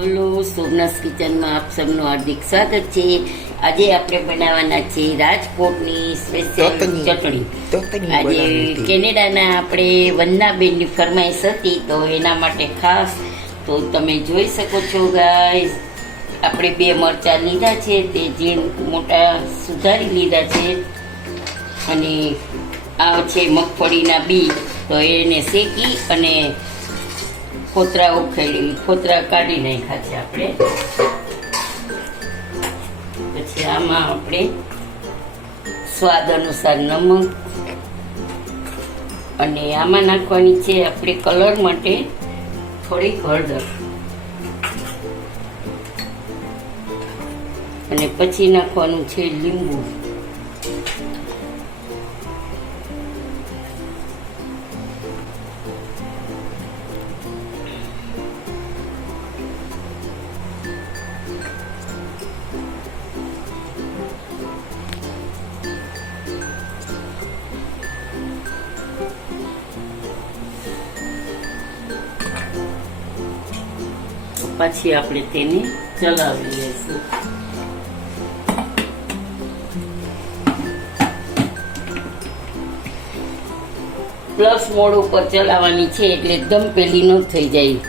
Hello, Somnath કિચનમાં આપ સૌનું હાર્દિક સ્વાગત છે। આજે આપણે બનાવવાના છે રાજકોટની સ્પેશિયલ ચટણી। આજે કેનેડાના આપણે વંદનાબેનની ફરમાઈશ હતી, તો એના માટે ખાસ તો તમે જોઈ શકો છો ગાઈસ, આપણે 2 મરચાં લીધા છે, તે ઝીણ મોટા સુધારી લીધા છે, અને આ છે મગફળીના બી, તો એને શેકી અને ફોતરા કાઢી નાખ્યા છે આપણે। પછી આમાં આપણે સ્વાદ અનુસાર નમક, અને આમાં નાખવાની છે આપણે કલર માટે થોડી હળદર, અને પછી નાખવાનું છે લીંબુ, પછી આપણે તેને ચલાવી લઈશું। પ્લસ મોડ ઉપર ચલાવવાની છે, એટલે એકદમ પેલી ન થઈ જાય।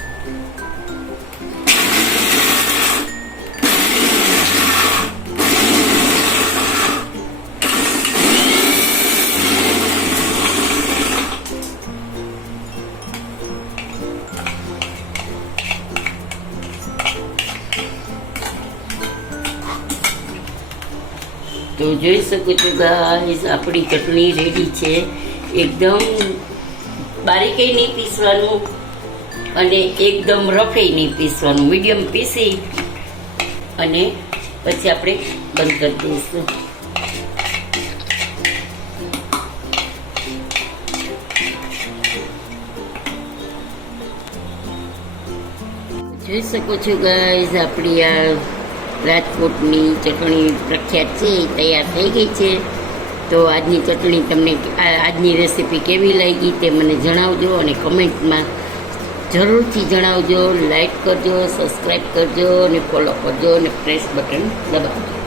તો જોઈ શકો છો ગાઈસ, આપણી ચટણી રેડી છે। એકદમ બારીકે નહીં પીસવાનું અને એકદમ રફે નહીં પીસવાનું, મીડિયમ પીસી અને પછી આપણે બંધ કરી દઈશું। જોઈ શકો છો ગાઈસ, આપણી આ રાજકોટની ચટણી પ્રખ્યાત છે, તૈયાર થઈ ગઈ છે। તો આજની ચટણી તમને, આજની રેસીપી કેવી લાગી તે મને જણાવજો, અને કમેન્ટમાં જરૂરથી જણાવજો। લાઈક કરજો, સબસ્ક્રાઈબ કરજો, અને ફોલો કરજો, અને પ્રેસ બટન દબાવજો।